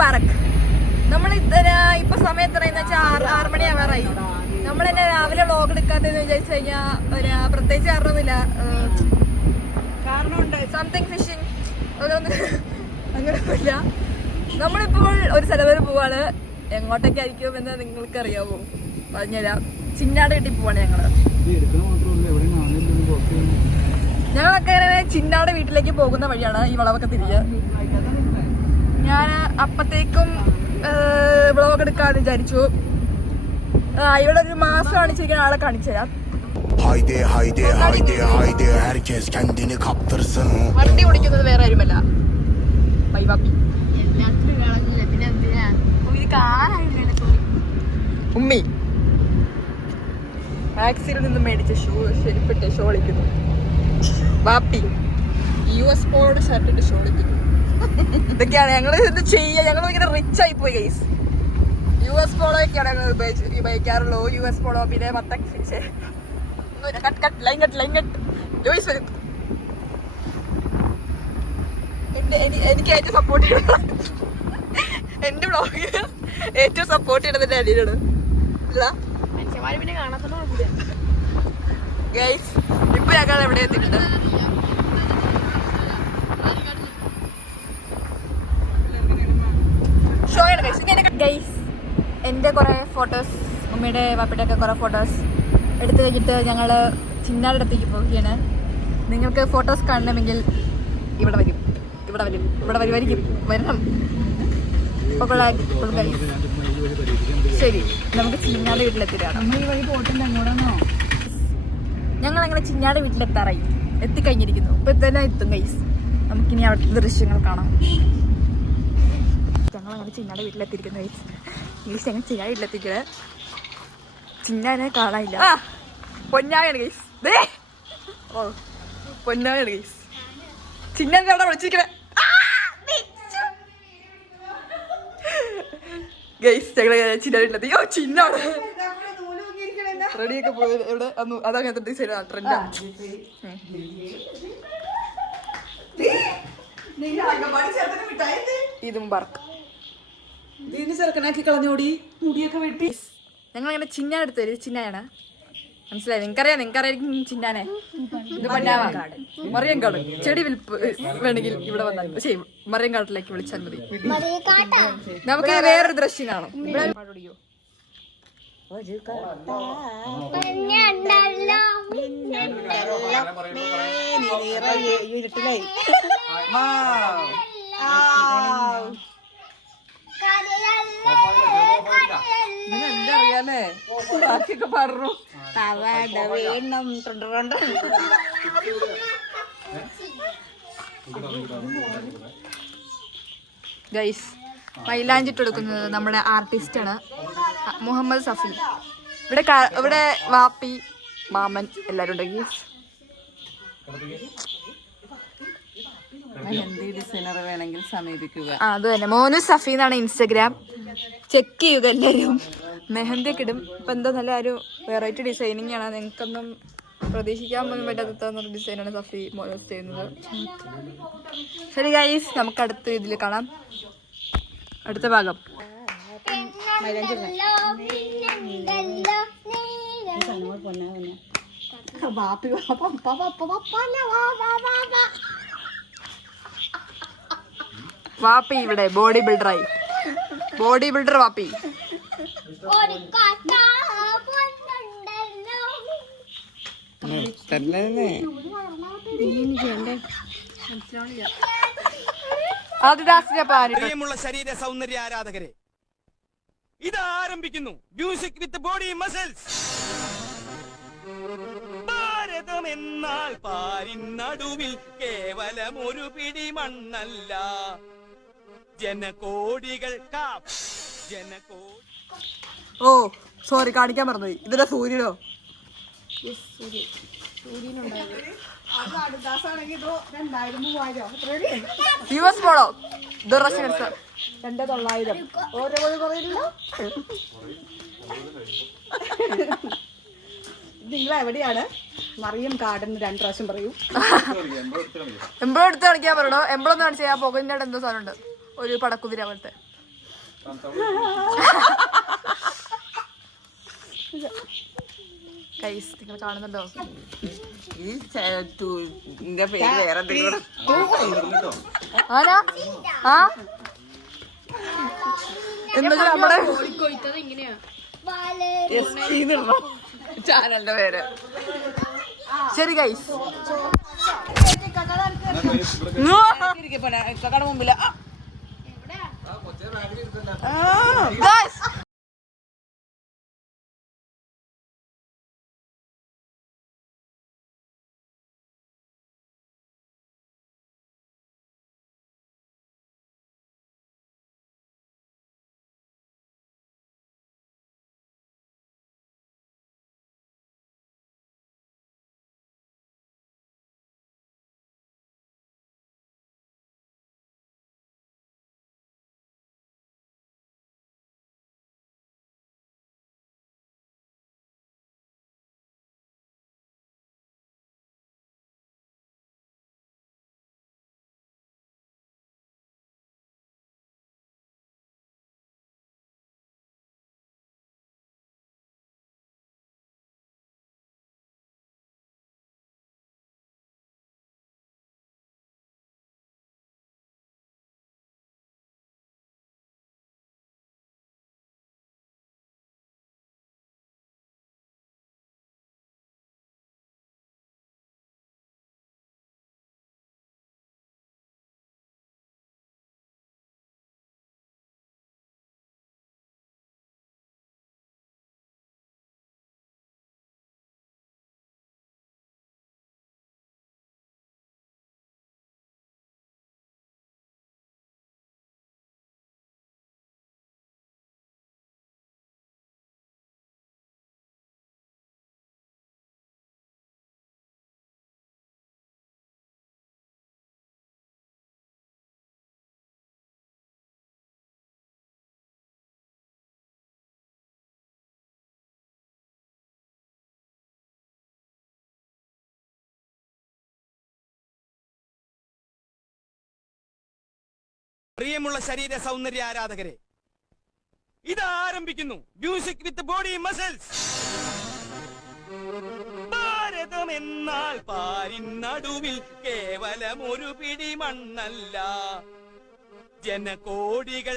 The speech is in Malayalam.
മുബാറക്. നമ്മൾ ഇപ്പൊ സമയം എത്രയെന്ന് വെച്ചാൽ 6 മണിയാവാറായി. നമ്മൾ തന്നെ രാവിലെ വ്ളോഗ് എടുക്കാത്തെന്ന് വിചാരിച്ചു കഴിഞ്ഞാൽ പ്രത്യേകിച്ച് കാരണമൊന്നുമില്ല. കാരണമുണ്ട്, സംതിങ് ഫിഷിങ് അങ്ങനെയൊന്നുമില്ല. നമ്മളിപ്പോൾ ഒരു സ്ഥലം വരെ പോവാണ്. എങ്ങോട്ടേക്കായിരിക്കും എന്ന് നിങ്ങൾക്ക് അറിയാമോ? പറഞ്ഞുതരാം. ചിന്നാട് കെട്ടി പോവാണ് ഞങ്ങളൊക്കെ ചിന്നാട് വീട്ടിലേക്ക് പോകുന്ന വഴിയാണ് ഈ വളവൊക്കെ തിരിഞ്ഞ്. ഞാൻ അപ്പത്തേക്കും വ്ളോഗ് എടുക്കാന്ന് വിചാരിച്ചു. ഇവിടെ ഒരു മാസം കാണിച്ചിരിക്കുന്ന ആളെ കാണിച്ചു തരാം. വണ്ടി ഓടിക്കുന്നത് വേറെ ആരുമല്ല, ബൈവാപ്പി. ഉമ്മി മാക്സിൽ നിന്ന് മേടിച്ച ശരിപ്പെട്ട് ഷോളിക്കുന്നു. വാപ്പി US പോളോട് ഷർട്ടിട്ട് ഷോളിക്കുന്നു. ഇതൊക്കെയാണ് ഞങ്ങൾ ഇത് ചെയ്യുക. ഞങ്ങൾ ഇങ്ങനെ റിച്ച് ആയി പോയി ഗൈസ്. US പോളോ ഒക്കെയാണ് ഞങ്ങൾ ഉപയോഗിക്കാറുള്ളൂ. US പോളോ പിന്നെ മത്തൻ ഫിഷ്. എനിക്ക് ഏറ്റവും സപ്പോർട്ട് ചെയ്യണം, എന്റെ ബ്ലോഗിന് ഏറ്റവും സപ്പോർട്ട് ചെയ്യണതിന്റെ അടിയിലാണ് ഗൈസ്. ഇപ്പൊ ഞങ്ങൾ എവിടെ എത്തിയിട്ടുണ്ട്? ഷോയാണ് ഗൈസ്. ഇങ്ങനെ ഗൈസ് എന്റെ കുറെ ഫോട്ടോസ്, ഉമ്മയുടെ വാപ്പയുടെ ഒക്കെ കുറെ ഫോട്ടോസ് എടുത്തു കഴിഞ്ഞിട്ട് ഞങ്ങൾ ചിന്നാടത്തേക്ക് പോവുകയാണ്. നിങ്ങൾക്ക് ഫോട്ടോസ് കാണണമെങ്കിൽ ഇവിടെ വരുമായിരിക്കും. വരണം. ശരി, നമുക്ക് ചിന്നാട് വീട്ടിലെത്തിയാണ്. ഞങ്ങൾ അങ്ങനെ ചിന്നാട് വീട്ടിലെത്താറായി, എത്തിക്കഴിഞ്ഞിരിക്കുന്നു. ഇപ്പൊ തന്നെ എത്തും ഗൈസ്. നമുക്കിനി അവിടുത്തെ ദൃശ്യങ്ങൾ കാണാം. ഞങ്ങളങ്ങനെ ചിന്നാട് വീട്ടിലെത്തിയിരിക്കുന്നു ഗൈസ്. ഞങ്ങൾ ചിന്നാട് വീട്ടിലെത്തിക്കണേ. ചിന്നാനെ കാണാനില്ല. പൊന്നായാണ് ഗൈസ്. ഓ പൊന്നായാണ് ഗൈസ്. ചിന്നാനെ അവിടെ വിളിച്ചിരിക്കണേ ഗൈസ്. ഞങ്ങളെ ചിന്നാടില്ലത്. യോ ചിന്നാണ് റെഡിയൊക്കെ പോയത്. എവിടെ അതങ്ങനത്തെ ഡിസൈനാണ്, ട്രെൻഡാണ്. ഇത് മുബാറക് ചെറുക്കനാക്കി കളഞ്ഞോടി മുടിയൊക്കെ വെട്ടി. ഞങ്ങളങ്ങനെ ചിന്നാൻ എടുത്തു തരും. ചിന്നായാണ്, മനസ്സിലായി? നിങ്ങൾക്കറിയാം ചിന്നാനെ. ഇത് പൊന്നാവാണ്, മറിയങ്കാട്. ചെടി വിൽപ്പ് വേണമെങ്കിൽ ഇവിടെ വന്നാൽ ശരി, മറിയങ്കാട്ടിലേക്ക് വിളിച്ചാൽ മതി. നമുക്ക് വേറൊരു ദൃശ്യം കാണാം. എന്താ അറിയാലേ, ബാക്കിയൊക്കെ പറഞ്ഞു. ഗൈസ് മൈലാഞ്ചിട്ട് കൊടുക്കുന്നത് നമ്മുടെ ആർട്ടിസ്റ്റാണ് മുഹമ്മദ് സഫി. ഇവിടെ വാപ്പി, മാമൻ എല്ലാരും ഉണ്ട് ഗൈസ്. മെഹന്തി ഡിസൈനർ വേണമെങ്കിൽ സമീപിക്കുക. അത് തന്നെ, മോനു സഫി എന്നാണ് ഇൻസ്റ്റഗ്രാം. ചെക്ക് ചെയ്യുക എല്ലാവരും. മെഹന്തി ഒക്കെ ഇടും. ഇപ്പൊ എന്താ നല്ല ഒരു വെറൈറ്റി ഡിസൈനിങ് ആണ്. നിങ്ങൾക്കൊന്നും പ്രതീക്ഷിക്കാൻ പോലും പറ്റാത്ത ഡിസൈനാണ് സഫി മോനോസ് ചെയ്യുന്നത്. ശരി ഗൈസ്, നമുക്ക് അടുത്ത ഇതിൽ കാണാം. അടുത്ത ഭാഗം വാപ്പി ഇവിടെ ബോഡി ബിൽഡറായി. ബോഡി ബിൽഡർ വാപ്പി. പ്രിയമുള്ള ശരീര സൗന്ദര്യ ആരാധകരെ, ഇത് ആരംഭിക്കുന്നു മ്യൂസിക് വിത്ത് ബോഡി മസിൽസ്. ഭാരതം എന്നാൽ പാരിൻ നടുവിൽ കേവലം ഒരു പിടി മണ്ണല്ല, ജനകോടികൾ. ഓ സോറി, കാണിക്കാൻ മറന്നുപോയി. ഇതിലെ സൂര്യനോ? US പോളോ 2900 നിങ്ങൾ എവിടെയാണ്? മറിയം ഗാർഡൻ 2 പ്രാവശ്യം പറയൂ. എംബ്ലോ എടുത്ത് കാണിക്കാൻ പറയണോ? എംബ്ലോ എന്ന് കാണിച്ചാൽ ആ പുകഞ്ഞാട് എന്തോ സാധനം ഉണ്ട്, ഒരു പടക്കുതിര പോലത്തെ. ഗൈസ് നിങ്ങൾ കാണുന്നുണ്ടോ? പേര് വേറെ ആനാ ആ എന്നിട്ട് നമ്മുടെ ചാനലിന്റെ പേര്. ശരി ഗൈസ്, കട മുമ്പില ഗൈസ് പ്രിയമുള്ള ശരീര സൗന്ദര്യ ആരാധകരെ, ഇതാരംഭിക്കുന്നു മ്യൂസിക് വിത്ത് ബോഡി മസിൽസ്. ഭാരതം എന്നാൽ പാരിൻ നടുവിൽ കേവലം ഒരു പിടി മണ്ണല്ല, ജനകോടികൾ